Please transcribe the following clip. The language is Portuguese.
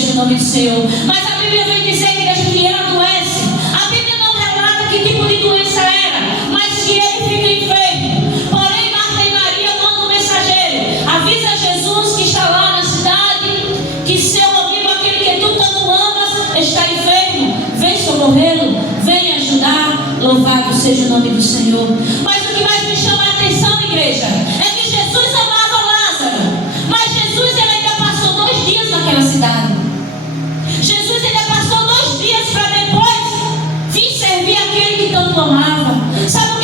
seja o nome do Senhor. Mas a Bíblia vem dizer, igreja, que ele adoece. A Bíblia não relata que tipo de doença era, mas que ele fica enfermo. Porém, Marta e Maria mandam um mensageiro, avisa Jesus que está lá na cidade, que seu amigo, aquele que tu tanto amas, está enfermo. Vem socorrê-lo, vem ajudar. Louvado seja o nome do Senhor. Mas o que mais me chama a atenção, igreja, é que Jesus amava Lázaro, mas Jesus ele ainda passou 2 dias naquela cidade. Jesus ainda passou 2 dias para depois vir servir aquele que tanto amava. Sabe o